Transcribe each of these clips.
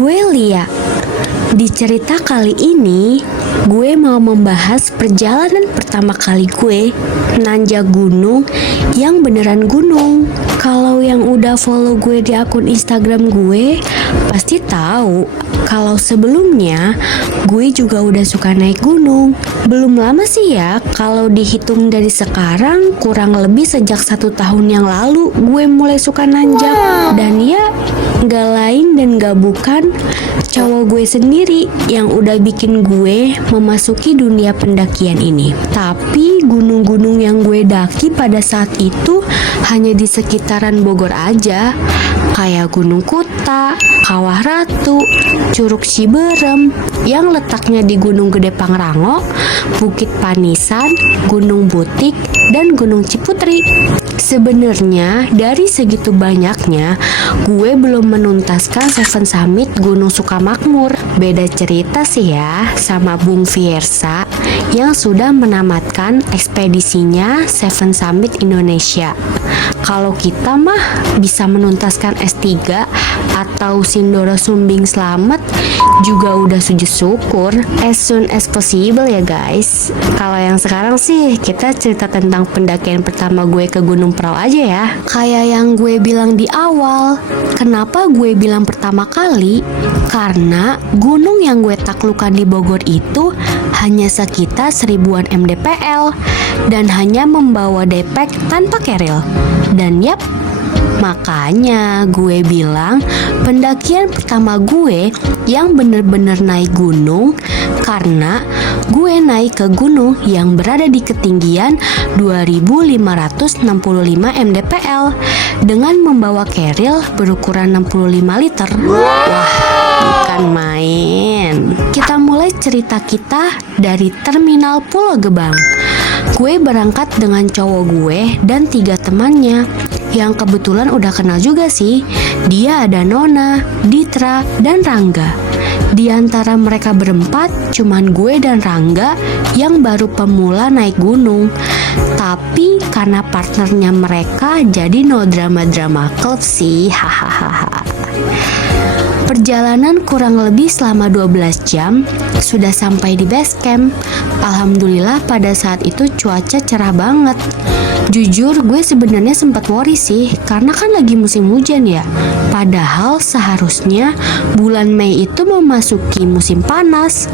Gue Lia. Di cerita kali ini, gue mau membahas perjalanan pertama kali gue nanjak gunung yang beneran gunung. Kalau yang udah follow gue di akun Instagram gue, pasti tahu kalau sebelumnya gue juga udah suka naik gunung. Belum lama sih ya, kalau dihitung dari sekarang kurang lebih sejak 1 tahun yang lalu gue mulai suka nanjak. Dan ya, gak lain dan gak bukan cowok gue sendiri yang udah bikin gue memasuki dunia pendakian ini. Tapi gunung-gunung yang gue daki pada saat itu hanya di sekitaran Bogor aja, kayak Gunung Kuta, Kawah Ratu, Curug Ciberem yang letaknya di Gunung Gede Pangrango, Bukit Panisan, Gunung Butik, dan Gunung Ciputri. Sebenarnya dari segitu banyaknya, gue belum menuntaskan Seven Summit Gunung Sukamakmur. Beda cerita sih ya sama Bung Fiersa yang sudah menamatkan ekspedisinya Seven Summit Indonesia. Kalau kita mah bisa menuntaskan S3 atau Sindoro Sumbing Slamet juga udah sujud syukur. As soon as possible ya guys. Kalau yang sekarang sih kita cerita tentang pendakian pertama gue ke Gunung Prau aja ya. Kayak yang gue bilang di awal, kenapa gue bilang pertama kali? Karena gunung yang gue taklukan di Bogor itu hanya sekitar 1000-an mdpl dan hanya membawa depek tanpa keril. Dan yap, makanya gue bilang pendakian pertama gue yang bener-bener naik gunung karena gue naik ke gunung yang berada di ketinggian 2565 mdpl dengan membawa keril berukuran 65 liter. Wah, bukan main. Kita mulai cerita kita dari Terminal Pulau Gebang. Gue berangkat dengan cowok gue dan 3 temannya yang kebetulan udah kenal juga sih. Dia ada Nona, Ditra, dan Rangga. Di antara mereka berempat, cuman gue dan Rangga yang baru pemula naik gunung. Tapi karena partnernya mereka, jadi no drama-drama club sih, hahaha. Perjalanan kurang lebih selama 12 jam, sudah sampai di base camp. Alhamdulillah pada saat itu cuaca cerah banget. Jujur gue sebenarnya sempat worry sih, karena kan lagi musim hujan ya. Padahal seharusnya bulan Mei itu memasuki musim panas.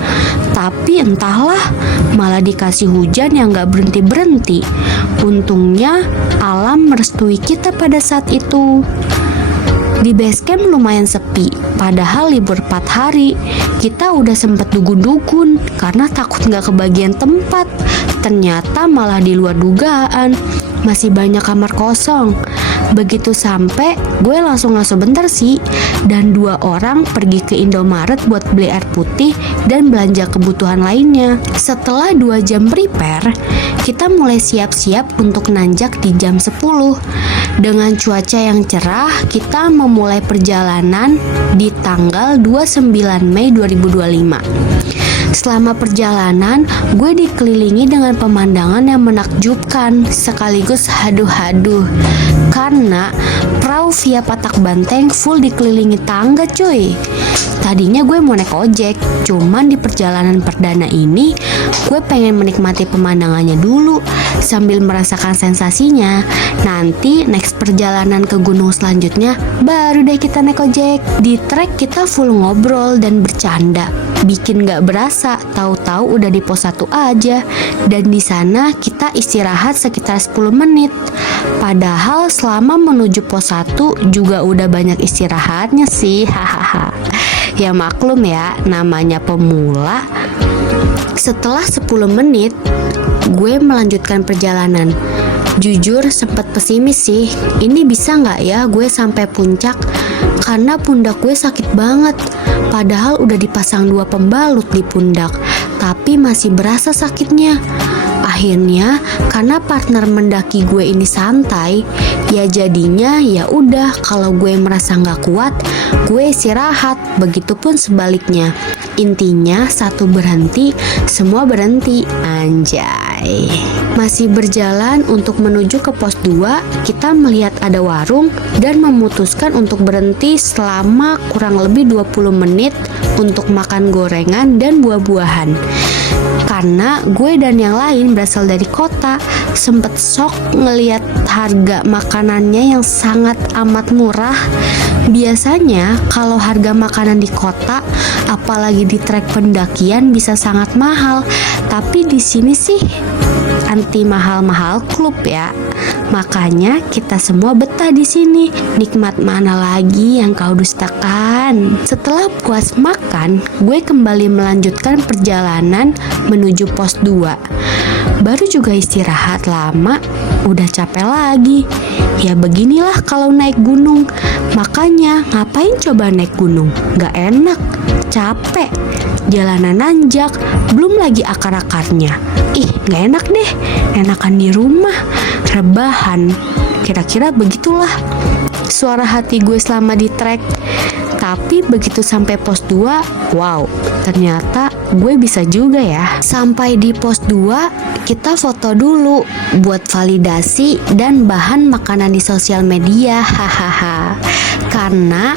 Tapi entahlah, malah dikasih hujan yang gak berhenti-berhenti. Untungnya alam merestui kita pada saat itu. Di base camp lumayan sepi, padahal libur 4 hari. Kita udah sempet dugun-dugun karena takut gak kebagian tempat. Ternyata malah di luar dugaan, masih banyak kamar kosong. Begitu sampai, gue langsung ngasuh bentar sih. Dan 2 orang pergi ke Indomaret buat beli air putih dan belanja kebutuhan lainnya. Setelah 2 jam prepare, kita mulai siap-siap untuk nanjak di jam 10. Dengan cuaca yang cerah, kita memulai perjalanan di tanggal 29 Mei 2025. Selama perjalanan, gue dikelilingi dengan pemandangan yang menakjubkan sekaligus haduh-haduh. Karena perahu via Patak Banteng full dikelilingi tangga cuy. Tadinya gue mau naik ojek, cuman di perjalanan perdana ini gue pengen menikmati pemandangannya dulu sambil merasakan sensasinya. Nanti next perjalanan ke gunung selanjutnya baru deh kita naik ojek. Di trek kita full ngobrol dan bercanda, bikin gak berasa tahu-tahu udah di pos 1 aja. Dan di sana kita istirahat sekitar 10 menit. Padahal selama menuju pos 1 juga udah banyak istirahatnya sih, hahaha. Ya maklum ya, namanya pemula. Setelah 10 menit, gue melanjutkan perjalanan. Jujur sempat pesimis sih, ini bisa nggak ya gue sampai puncak? Karena pundak gue sakit banget. Padahal udah dipasang 2 pembalut di pundak, tapi masih berasa sakitnya. Akhirnya karena partner mendaki gue ini santai, ya jadinya ya udah, kalau gue merasa nggak kuat, gue istirahat. Begitupun sebaliknya. Intinya satu berhenti, semua berhenti. Anjay. Anjay. Masih berjalan untuk menuju ke pos 2, kita melihat ada warung dan memutuskan untuk berhenti selama kurang lebih 20 menit untuk makan gorengan dan buah-buahan. Karena gue dan yang lain berasal dari kota, sempet shock ngeliat harga makanannya yang sangat amat murah. Biasanya kalau harga makanan di kota, apalagi di trek pendakian bisa sangat mahal. Tapi di sini sih anti mahal-mahal klub ya. Makanya kita semua betah di sini. Nikmat mana lagi yang kau dustakan? Setelah puas makan, gue kembali melanjutkan perjalanan menuju pos 2. Baru juga istirahat lama, udah capek lagi. Ya beginilah kalau naik gunung. Makanya ngapain coba naik gunung? Gak enak, capek, jalanan nanjak, belum lagi akar-akarnya. Ih, gak enak deh, enakan di rumah, rebahan. Kira-kira begitulah suara hati gue selama di trek. Tapi begitu sampai pos 2, wow, ternyata gue bisa juga ya. Sampai di pos 2, kita foto dulu buat validasi dan bahan makanan di sosial media. Hahaha. Karena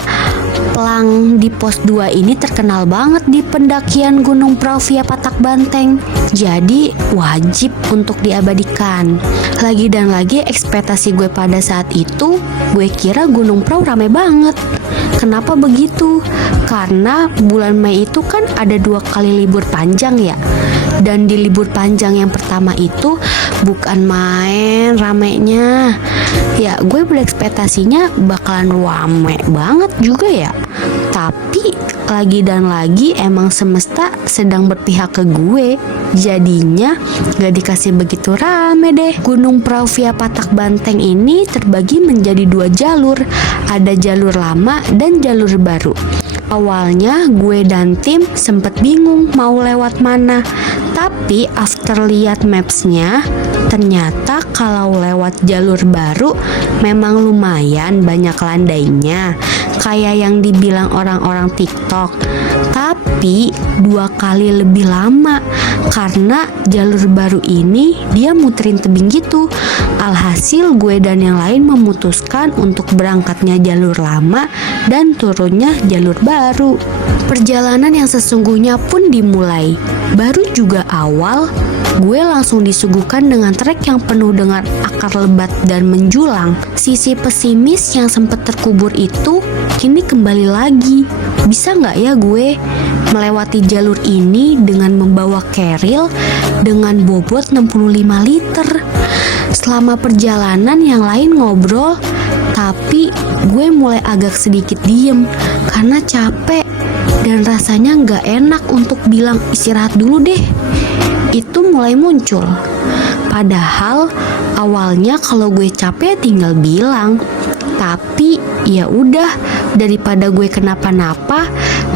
Plang di pos 2 ini terkenal banget di pendakian Gunung Prau via Patak Banteng. Jadi wajib untuk diabadikan. Lagi dan lagi ekspektasi gue pada saat itu, gue kira Gunung Prau rame banget. Kenapa begitu? Karena bulan Mei itu kan ada 2 kali libur panjang ya. Dan di libur panjang yang pertama itu bukan main ramenya. Ya gue berekspektasinya bakalan rame banget juga ya. Tapi lagi dan lagi emang semesta sedang berpihak ke gue. Jadinya gak dikasih begitu rame deh. Gunung Prau via Patak Banteng ini terbagi menjadi 2 jalur. Ada jalur lama dan jalur baru. Awalnya gue dan tim sempet bingung mau lewat mana. Tapi after lihat mapsnya, ternyata kalau lewat jalur baru memang lumayan banyak landainya, kayak yang dibilang orang-orang TikTok. Tapi 2 kali lebih lama karena jalur baru ini dia muterin tebing gitu. Alhasil gue dan yang lain memutuskan untuk berangkatnya jalur lama dan turunnya jalur baru. Perjalanan yang sesungguhnya pun dimulai. Baru juga awal, gue langsung disuguhkan dengan trek yang penuh dengan akar lebat dan menjulang. Sisi pesimis yang sempat terkubur itu kini kembali lagi. Bisa nggak ya gue melewati jalur ini dengan membawa keril dengan bobot 65 liter? Selama perjalanan yang lain ngobrol, tapi gue mulai agak sedikit diem karena capek. Dan rasanya nggak enak untuk bilang istirahat dulu deh. Itu mulai muncul. Padahal awalnya kalau gue capek tinggal bilang. Tapi ya udah, daripada gue kenapa-napa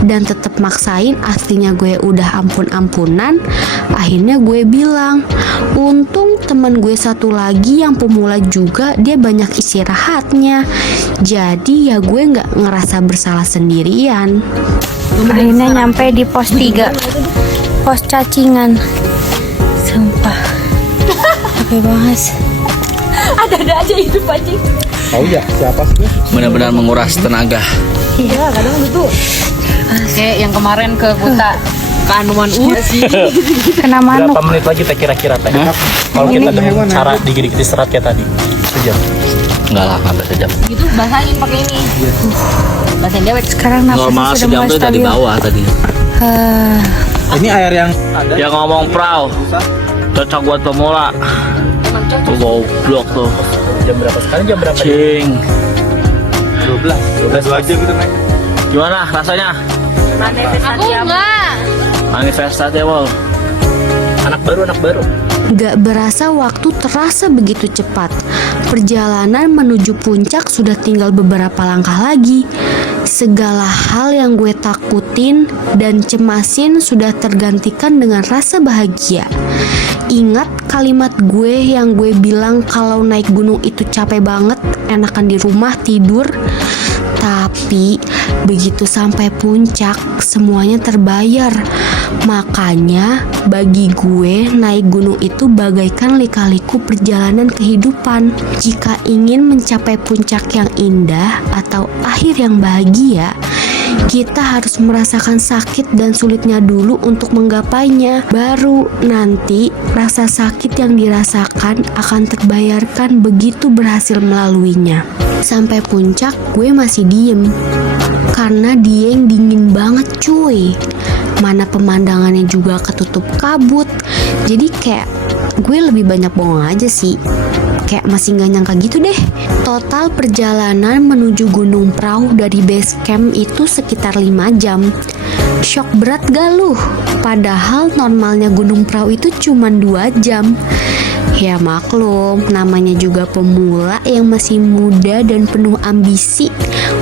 dan tetap maksain aslinya gue udah ampun-ampunan, akhirnya gue bilang. Untung teman gue satu lagi yang pemula juga, dia banyak istirahatnya. Jadi ya gue nggak ngerasa bersalah sendirian. Akhirnya nyampe di pos 3, pos cacingan. Sumpah capek banget. Ada-ada aja itu pancing. Tahu ya siapa sih? Benar-benar menguras tenaga. Iya, kadang gitu. Kayak yang kemarin ke Kuta ke Anuman sih. Kena manuk. Berapa menit lagi teh kira-kira teh? Kalau kita dengan cara digigit serat kayak tadi, sejam. Enggak lah, nggak sejam. Gitu basahin pakai ini. Basahin dewek. Sekarang nafasnya Normal sudah sejam mulai tuh dari stabil. bawah tadi. Ini air yang ada. Yang ngomong prau, cocok buat pemula. Tuh goblok tuh. Jam berapa sekarang? Jam berapa? Cing. 12 aja gitu naik. Gimana rasanya? Aku enggak. Manifestasi Wol. Anak baru. Gak berasa waktu terasa begitu cepat. Perjalanan menuju puncak sudah tinggal beberapa langkah lagi. Segala hal yang gue takutin dan cemasin sudah tergantikan dengan rasa bahagia. Ingat kalimat gue yang gue bilang kalau naik gunung itu capek banget, enakan di rumah tidur. Tapi Begitu sampai puncak, semuanya terbayar. Makanya bagi gue naik gunung itu bagaikan lika-liku perjalanan kehidupan. Jika ingin mencapai puncak yang indah atau akhir yang bahagia, kita harus merasakan sakit dan sulitnya dulu untuk menggapainya. Baru nanti rasa sakit yang dirasakan akan terbayarkan begitu berhasil melaluinya. Sampai puncak gue masih diem karena Dieng dingin banget cuy. Mana pemandangannya juga ketutup kabut. Jadi kayak gue lebih banyak bengong aja sih. Kayak masih gak nyangka gitu deh. Total perjalanan menuju Gunung Prau dari base camp itu sekitar 5 jam. Shock berat gak lu? Padahal normalnya Gunung Prau itu cuma 2 jam. Ya maklum, namanya juga pemula yang masih muda dan penuh ambisi.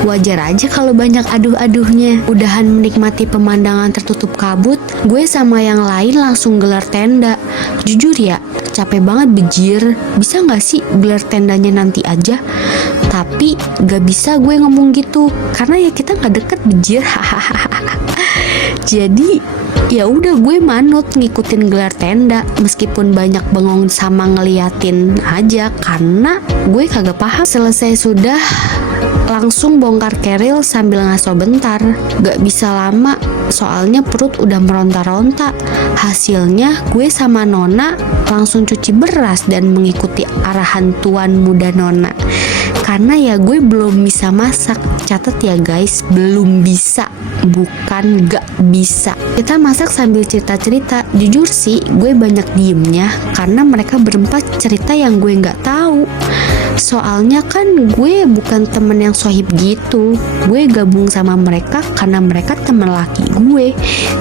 Wajar aja kalau banyak aduh-aduhnya. Udahan menikmati pemandangan tertutup kabut, gue sama yang lain langsung gelar tenda. Jujur ya, capek banget bejir. Bisa gak sih gelar tendanya nanti aja? Tapi gak bisa gue ngomong gitu, karena ya kita gak deket bejir. Jadi ya udah gue manut ngikutin gelar tenda, meskipun banyak bengong sama ngeliatin aja karena gue kagak paham. Selesai sudah langsung bongkar keril sambil ngaso bentar. Gak bisa lama soalnya perut udah meronta-ronta. Hasilnya gue sama Nona langsung cuci beras dan mengikuti arahan tuan muda Nona. Karena ya gue belum bisa masak. Catat ya guys, belum bisa, bukan gak bisa. Kita masak sambil cerita-cerita. Jujur sih gue banyak diemnya karena mereka berempat cerita yang gue gak tahu. Soalnya kan gue bukan temen yang sohib gitu. Gue gabung sama mereka karena mereka temen laki gue.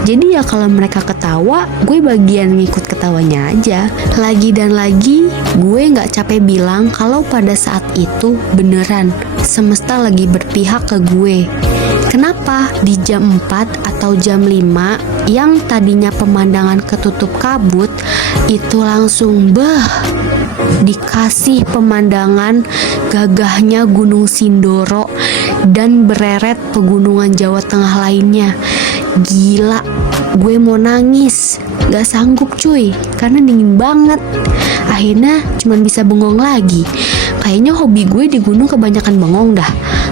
Jadi ya kalau mereka ketawa, gue bagian ngikut ketawanya aja. Lagi dan lagi, gue gak capek bilang kalau pada saat itu beneran semesta lagi berpihak ke gue. Kenapa? Di jam 4 atau jam 5 yang tadinya pemandangan ketutup kabut, itu langsung dikasih pemandangan gagahnya Gunung Sindoro dan bereret pegunungan Jawa Tengah lainnya. Gila, gue mau nangis, gak sanggup cuy, karena dingin banget. Akhirnya cuman bisa bengong lagi. Kayaknya hobi gue di gunung kebanyakan bengong dah.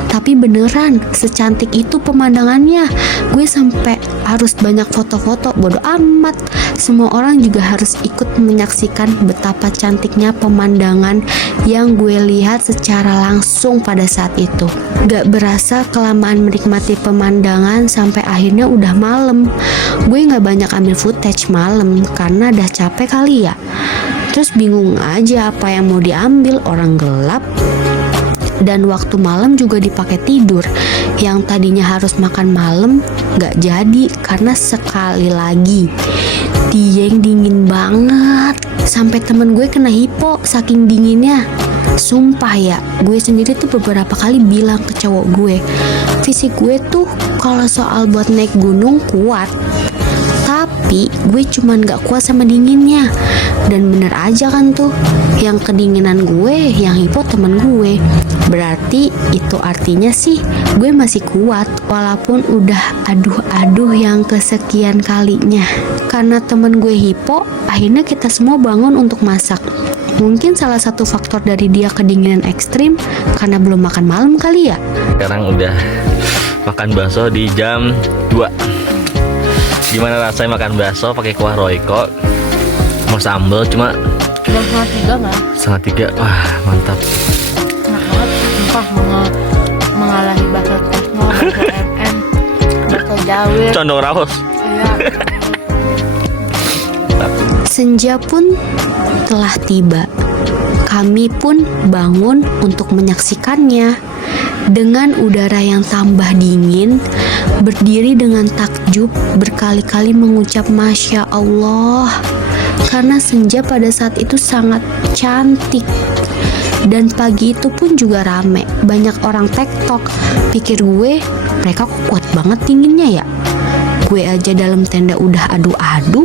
Tapi beneran, secantik itu pemandangannya. Gue sampai harus banyak foto-foto, bodo amat. Semua orang juga harus ikut menyaksikan betapa cantiknya pemandangan yang gue lihat secara langsung pada saat itu. Gak berasa kelamaan menikmati pemandangan sampai akhirnya udah malam. Gue gak banyak ambil footage malam karena udah capek kali ya. Terus bingung aja apa yang mau diambil, orang gelap. Dan waktu malam juga dipakai tidur. Yang tadinya harus makan malam gak jadi karena sekali lagi Dieng dingin banget. Sampai temen gue kena hipo saking dinginnya. Sumpah ya, gue sendiri tuh beberapa kali bilang ke cowok gue, fisik gue tuh kalau soal buat naik gunung kuat, tapi gue cuman gak kuat sama dinginnya. Dan bener aja kan tuh, yang kedinginan gue, yang hipo temen gue. Berarti itu artinya sih gue masih kuat walaupun udah aduh-aduh yang kesekian kalinya. Karena temen gue hipo, akhirnya kita semua bangun untuk masak. Mungkin salah satu faktor dari dia kedinginan ekstrim karena belum makan malam kali ya. Sekarang udah makan bakso di jam 2. Gimana rasanya makan bakso pakai kuah Royco? Mau sambal cuma Jam 2:30 nggak? 2:30. Wah, mantap. Enak banget, sumpah mengalahi bakso Tesno, bakso MM, bakso Jawir. Condong raus. Iya. Senja pun telah tiba. Kami pun bangun untuk menyaksikannya. Dengan udara yang tambah dingin, berdiri dengan takjub, berkali-kali mengucap Masya Allah. Karena senja pada saat itu sangat cantik. Dan pagi itu pun juga rame. Banyak orang TikTok. Pikir gue, mereka kok kuat banget dinginnya ya. Gue aja dalam tenda udah adu-adu.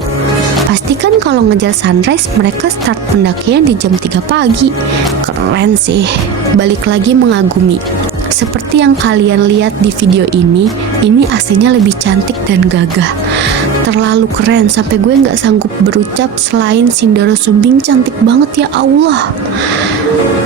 Pastikan kalau ngejar sunrise mereka start pendakian di jam 3 pagi. Keren sih. Balik lagi mengagumi. Seperti yang kalian lihat di video ini aslinya lebih cantik dan gagah. Terlalu keren sampai gue nggak sanggup berucap selain Sindoro Sumbing cantik banget ya Allah.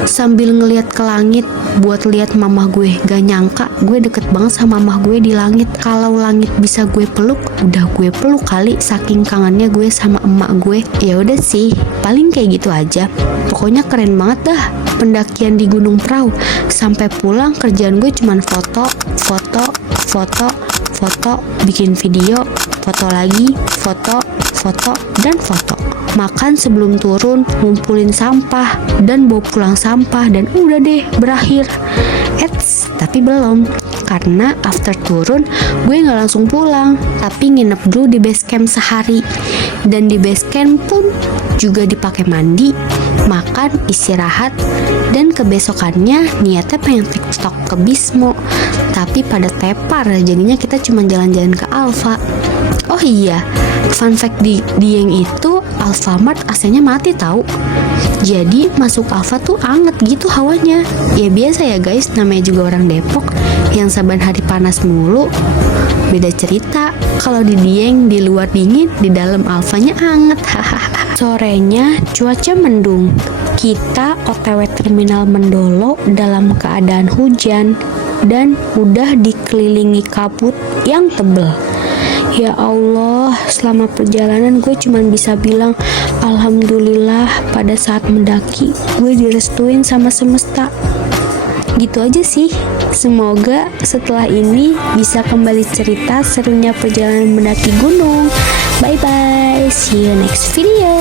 Sambil ngeliat ke langit buat lihat mamah gue, gak nyangka gue deket banget sama mamah gue di langit. Kalau langit bisa gue peluk, udah gue peluk kali saking kangennya gue sama emak gue. Ya udah sih, paling kayak gitu aja. Pokoknya keren banget dah pendakian di Gunung Prau. Sampai pulang kerjaan gue cuman foto, bikin video, foto lagi, foto, dan foto. Makan sebelum turun, ngumpulin sampah, dan bawa pulang sampah, dan udah deh berakhir. Tapi belum, karena after turun gue nggak langsung pulang, tapi nginep dulu di base camp sehari. Dan di base camp pun juga dipakai mandi, makan, istirahat, dan kebesokannya niatnya pengen TikTok ke Bismo, tapi pada tepar, jadinya kita cuma jalan-jalan ke Alfa. Oh iya, fun fact di Dieng itu Alfamart AC-nya mati tahu. Jadi masuk Alfa tuh anget gitu hawanya. Ya biasa ya guys, namanya juga orang Depok yang saban hari panas mulu. Beda cerita, kalau di Dieng di luar dingin, di dalam Alfanya anget. Sorenya cuaca mendung. Kita OTW Terminal Mendolo dalam keadaan hujan dan udah dikelilingi kabut yang tebel. Ya Allah, selama perjalanan gue cuman bisa bilang alhamdulillah pada saat mendaki gue direstuin sama semesta. Gitu aja sih. Semoga setelah ini bisa kembali cerita serunya perjalanan mendaki gunung. Bye bye, see you next video.